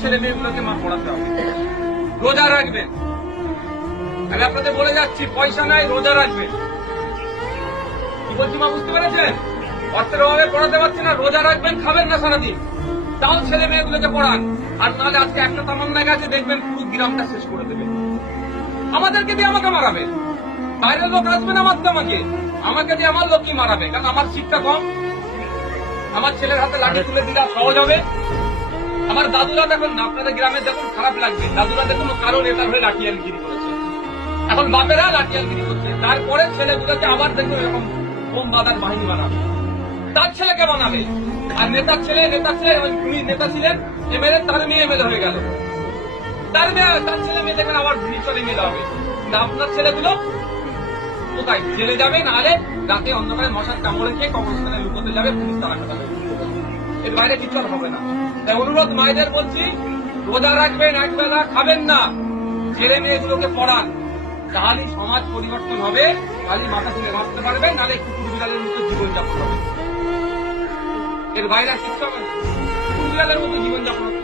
ছেলে মেয়েগুলোকে মা পড়াতে হবে। রোজা রাখবেন, আমি আপনাদের বলে যাচ্ছি, পয়সা নাই, রোজা রাখবেন। কি বলছি মা, বুঝতে পেরেছেন? অর্থের অভাবে পড়াতে পারছে না, রোজা রাখবেন, খাবেন না সারাদিন, তাও ছেলে মেয়েগুলোকে পড়ান। আর নাহলে আজকে একটা তামান্না গেছে, দেখবেন পুরো গ্রামটা শেষ করে দেবে। আমাদেরকে দিয়ে আমাকে মারাবে, বাইরের লোক আসবেন আমার দিয়ে আমাকে দিয়ে আমার লোককে মারাবে, কারণ আমার শিক্ষা কম। আমার ছেলের হাতে লাঠি তুলে দিলে সহজ হবে। আমার দাদুরা দেখুন না, আপনাদের গ্রামে দেখুন, খারাপ লাগবে, দাদুরা দেখুন কারো নেতার হয়ে লাঠিয়ালগিরি করেছে, এখন বাপেরা লাঠিয়ালগিরি করছে, তারপরে ছেলেগুলোকে আবার দেখুন এরকম বোম বাঁধার বাহিনী বানাবে, তার ছেলেকে বানাবে। আর নেতার ছেলে উনি নেতা ছিলেন এমএলএ, তার মেয়ে এমএলএ হয়ে গেল, তার ছেলে মেয়ে দেখবেন আবার ভিতরে মেলে হবে। কিন্তু আপনার ছেলেগুলো কোথায়? জেলে যাবে, নাহলে রাতে অন্ধকারে মশার কামড়ে খেয়ে কবরস্থানে লুকোতে যাবে, পুলিশ তারা খাটাবে। এর বাইরে কিছু আর হবে না। তাই অনুরোধ মায়েদের বলছি, রোজা রাখবেন, একবেলা খাবেন না, ছেলে মেয়েগুলোকে পড়ান, তাহলেই সমাজ পরিবর্তন হবে, তাহলেই মাথা তুলে বাঁচতে পারবে, নাহলে কুকুর বিড়ালের মতো জীবনযাপন হবে। এর বাইরে শিক্ষা হবে, কুকুর বিড়ালের মতো জীবনযাপন হবে।